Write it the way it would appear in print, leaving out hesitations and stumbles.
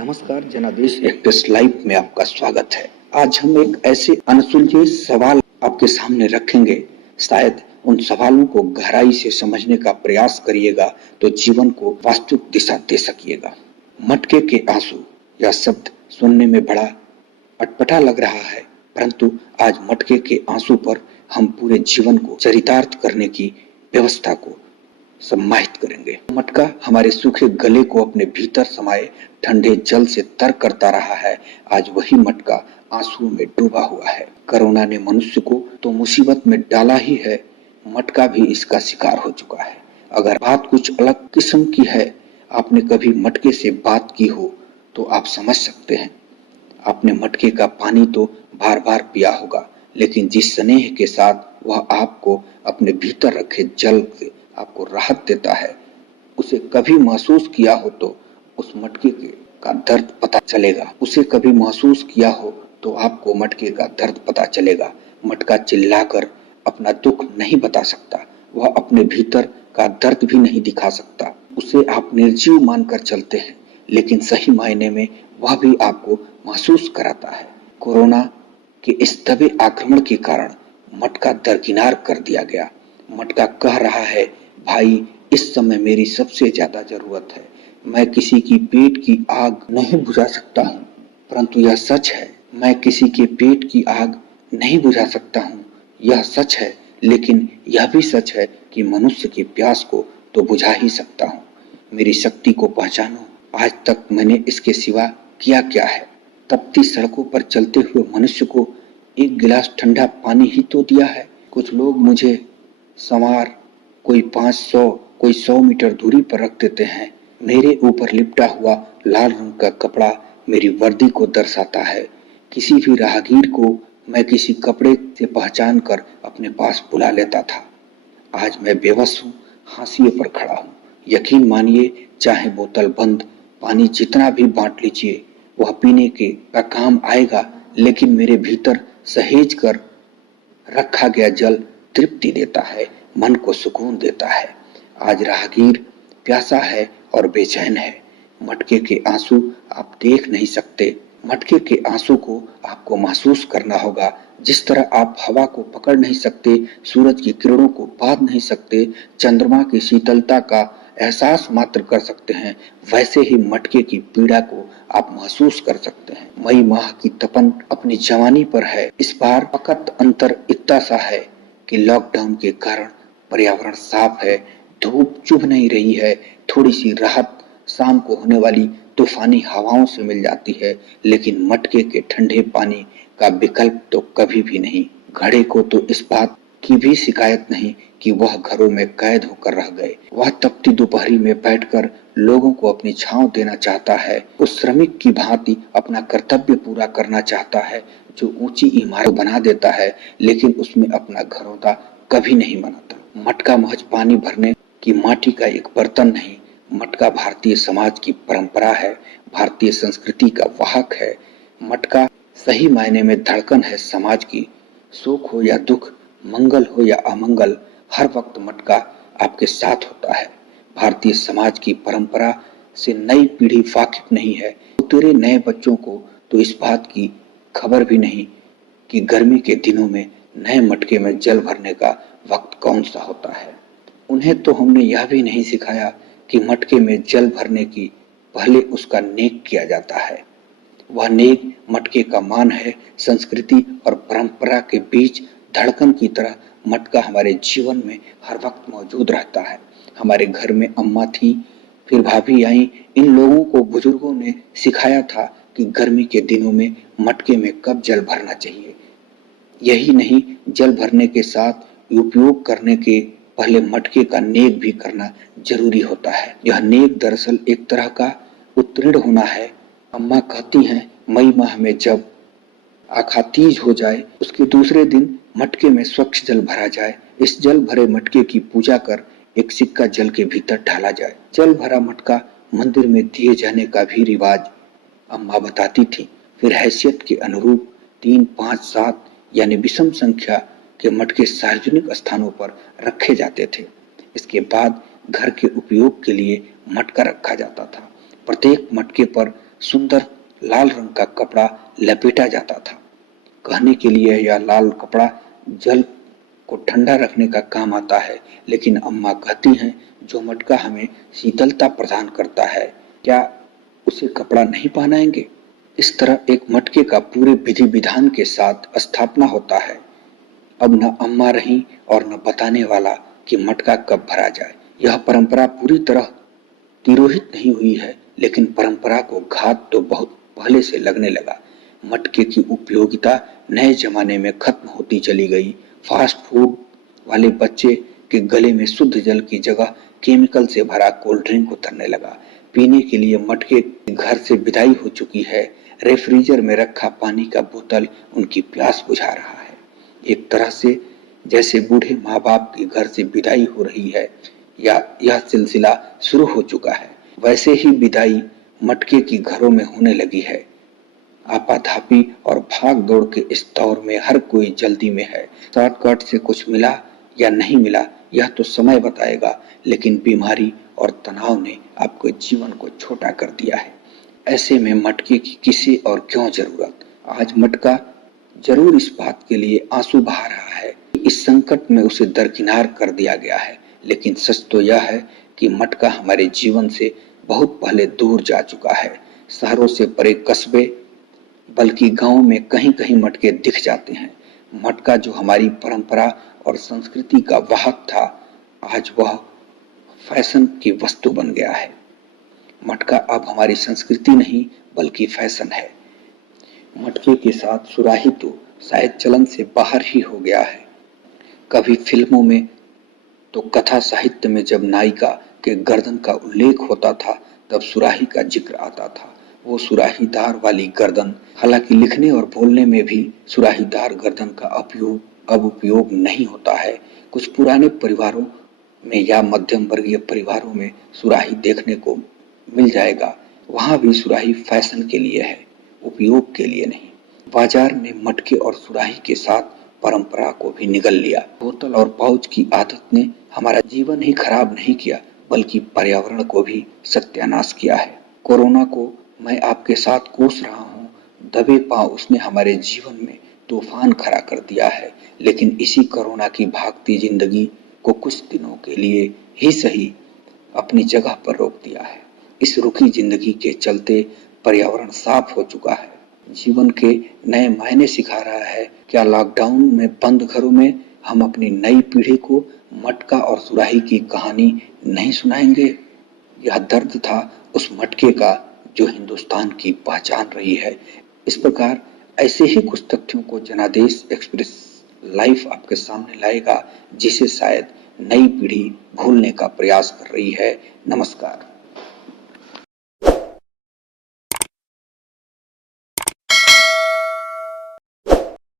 नमस्कार, जनादेश express live में आपका स्वागत है। आज हम एक ऐसे अनसुलझे सवाल आपके सामने रखेंगे। शायद उन सवालों को गहराई से समझने का प्रयास करिएगा तो जीवन को वास्तविक दिशा दे सकिएगा। मटके के आंसू, यह शब्द सुनने में बड़ा अटपटा लग रहा है, परंतु आज मटके के आंसू पर हम पूरे जीवन को चरितार्थ करने की व्यवस्था को सम्मानित करेंगे। मटका हमारे सूखे गले को अपने भीतर समाये ठंडे जल से तर करता रहा है। आज वही मटका आंसुओं में डूबा हुआ है। कोरोना ने मनुष्य को तो मुसीबत में डाला ही है, मटका भी इसका शिकार हो चुका है। अगर बात कुछ अलग किस्म की है, आपने कभी मटके से बात की हो तो आप समझ सकते हैं। आपने मटके का पानी तो बार बार पिया होगा, लेकिन जिस स्नेह के साथ वह आपको अपने भीतर रखे जल से आपको राहत देता है, उसे कभी महसूस किया हो तो उस मटके का दर्द पता चलेगा। उसे कभी महसूस किया हो तो आपको मटके का दर्द पता चलेगा। मटका चिल्लाकर अपना दुख नहीं बता सकता, वह अपने भीतर का दर्द भी नहीं दिखा सकता। उसे आप निर्जीव मानकर चलते हैं, लेकिन सही मायने में वह भी आपको महसूस कराता है। कोरोना के इस दबे आक्रमण के कारण मटका दरकिनार कर दिया गया। मटका कह रहा है, भाई इस समय मेरी सबसे ज्यादा जरूरत है। मैं किसी की पेट की आग नहीं बुझा सकता हूँ, परंतु यह सच है। मैं किसी के पेट की आग नहीं बुझा सकता हूँ, यह सच है। लेकिन यह भी सच है कि मनुष्य की प्यास को तो बुझा ही सकता हूँ। मेरी शक्ति को पहचानो। आज तक मैंने इसके सिवा किया क्या है? तपती सड़कों पर चलते हुए मनुष्य को एक गिलास ठंडा पानी ही तो दिया है। कुछ लोग मुझे संवार कोई 500, कोई 100 मीटर दूरी पर रख देते हैं। मेरे ऊपर लिपटा हुआ लाल रंग का कपड़ा मेरी वर्दी को दर्शाता है। किसी भी राहगीर को मैं किसी कपड़े से पहचान कर अपने पास बुला लेता था। आज मैं बेबस हूँ, हाशिए पर खड़ा हूँ। यकीन मानिए, चाहे बोतल बंद पानी जितना भी बांट लीजिए, वह पीने के का काम आएगा, लेकिन मेरे भीतर सहेज कर रखा गया जल तृप्ति देता है, मन को सुकून देता है। आज राहगीर प्यासा है और बेचैन है। मटके के आंसू आप देख नहीं सकते, मटके के आंसू को आपको महसूस करना होगा। जिस तरह आप हवा को पकड़ नहीं सकते, सूरज की किरणों को बांध नहीं सकते, चंद्रमा की शीतलता का एहसास मात्र कर सकते हैं, वैसे ही मटके की पीड़ा को आप महसूस कर सकते हैं। मई माह की तपन अपनी जवानी पर है। इस बार फकत अंतर इतना सा है कि लॉकडाउन के कारण पर्यावरण साफ है, धूप चुभ नहीं रही है। थोड़ी सी राहत शाम को होने वाली तूफानी हवाओं से मिल जाती है, लेकिन मटके के ठंडे पानी का विकल्प तो कभी भी नहीं। घड़े को तो इस बात की भी शिकायत नहीं कि वह घरों में कैद होकर रह गए। वह तपती दोपहरी में बैठकर लोगों को अपनी छांव देना चाहता है। उस श्रमिक की भांति अपना कर्तव्य पूरा करना चाहता है जो ऊंची इमारत बना देता है, लेकिन उसमें अपना घरौंदा कभी नहीं बनाता। मटका महज पानी भरने की माटी का एक बर्तन नहीं, मटका भारतीय समाज की परंपरा है, भारतीय संस्कृति का वाहक है। मटका सही मायने में धड़कन है समाज की। सुख हो या दुख, मंगल हो या अमंगल, हर वक्त मटका आपके साथ होता है। भारतीय समाज की परंपरा से नई पीढ़ी वाकिफ नहीं है। तेरे नए बच्चों को तो इस बात की खबर भी नहीं कि गर्मी के दिनों में नए मटके में जल भरने का वक्त कौन सा होता है। उन्हें तो हमने यह भी नहीं सिखाया कि मटके में जल भरने की पहले उसका नेक किया जाता है। वह नेक मटके का मान है। संस्कृति और परंपरा के बीच धड़कन की तरह मटका हमारे जीवन में हर वक्त मौजूद रहता है। हमारे घर में अम्मा थी, फिर भाभी आई। इन लोगों को बुजुर्गों ने सिखाया था कि गर्मी के दिनों में मटके में कब जल भरना चाहिए। यही नहीं, जल भरने के साथ उपयोग करने के पहले मटके का नेक भी करना जरूरी होता है। यह नेक दरअसल एक तरह का उत्तीर्ण होना है। अम्मा कहती हैं, मई माह में जब आखातीज हो जाए, उसके दूसरे दिन मटके में स्वच्छ जल भरा जाए। इस जल भरे मटके की पूजा कर एक सिक्का जल के भीतर डाला जाए। जल भरा मटका मंदिर में दिए जाने का भी रिवाज अम्मा बताती थी। फिर हैसियत के अनुरूप 3, 5, 7 यानी विषम संख्या के मटके सार्वजनिक स्थानों पर रखे जाते थे। इसके बाद घर के उपयोग के लिए मटका रखा जाता था। प्रत्येक मटके पर सुंदर लाल रंग का कपड़ा लपेटा जाता था। कहने के लिए यह लाल कपड़ा जल को ठंडा रखने का काम आता है, लेकिन अम्मा कहती हैं जो मटका हमें शीतलता प्रदान करता है, क्या उसे कपड़ा नहीं पहनाएंगे? इस तरह एक मटके का पूरे विधि विधान के साथ स्थापना होता है। अब न अम्मा रही और न बताने वाला कि मटका कब भरा जाए। यह परंपरा पूरी तरह तिरोहित नहीं हुई है, लेकिन परंपरा को घात तो बहुत पहले से लगने लगा। मटके की उपयोगिता नए जमाने में खत्म होती चली गई। फास्ट फूड वाले बच्चे के गले में शुद्ध जल की जगह केमिकल से भरा कोल्ड ड्रिंक उतरने लगा। पीने के लिए मटके घर से विदाई हो चुकी है। रेफ्रिजर में रखा पानी का बोतल उनकी प्यास बुझा रहा है। एक तरह से जैसे बूढ़े माँ बाप के घर से विदाई हो रही है या यह सिलसिला शुरू हो चुका है, वैसे ही विदाई मटके की घरों में होने लगी है। आपाधापी और भाग दौड़ के इस दौर में हर कोई जल्दी में है। शॉर्टकट से कुछ मिला या नहीं मिला यह तो समय बताएगा, लेकिन बीमारी और तनाव ने आपके जीवन को छोटा कर दिया है। ऐसे में मटके की किसी और क्यों जरूरत? आज मटका जरूर इस बात के लिए आंसू बहा रहा है कि इस संकट में उसे दरकिनार कर दिया गया है, लेकिन सच तो यह है कि मटका हमारे जीवन से बहुत पहले दूर जा चुका है। शहरों से परे कस्बे बल्कि गांव में कहीं कहीं मटके दिख जाते हैं। मटका जो हमारी परंपरा और संस्कृति का वाहक था, आज वह फैशन की वस्तु बन गया है। मटका अब हमारी संस्कृति नहीं बल्कि फैशन है। मटके के साथ सुराही तो शायद चलन से बाहर ही हो गया है। कभी फिल्मों में तो कथा साहित्य में जब नायिका के गर्दन का उल्लेख होता था तब सुराही का जिक्र आता था। वो सुराहीदार वाली गर्दन, हालांकि लिखने और बोलने में भी सुराहीदार गर्दन का अब उपयोग नहीं होता है। कुछ पुराने परिवारों में या मध्यम वर्गीय परिवारों में सुराही देखने को मिल जाएगा। वहां भी सुराही फैशन के लिए है, उपयोग के लिए नहीं। बाजार ने मटके और सुराही के साथ परंपरा को भी निगल लिया। बोतल और पाउच की आदत ने हमारा जीवन ही खराब नहीं किया बल्कि पर्यावरण को भी सत्यानाश किया है। कोरोना को मैं आपके साथ कोस रहा हूँ, दबे पांव उसने हमारे जीवन में तूफान खड़ा कर दिया है, लेकिन इसी कोरोना की भागती जिंदगी को कुछ दिनों के लिए ही सही अपनी जगह पर रोक दिया है। इस रुकी जिंदगी के चलते पर्यावरण साफ हो चुका है, जीवन के नए मायने सिखा रहा है। क्या लॉकडाउन में बंद घरों में हम अपनी नई पीढ़ी को मटका और सुराही की कहानी नहीं सुनाएंगे? यह दर्द था उस मटके का जो हिंदुस्तान की पहचान रही है। इस प्रकार ऐसे ही कुछ तथ्यों को जनादेश एक्सप्रेस लाइव आपके सामने लाएगा, जिसे शायद नई पीढ़ी भूलने का प्रयास कर रही है। नमस्कार।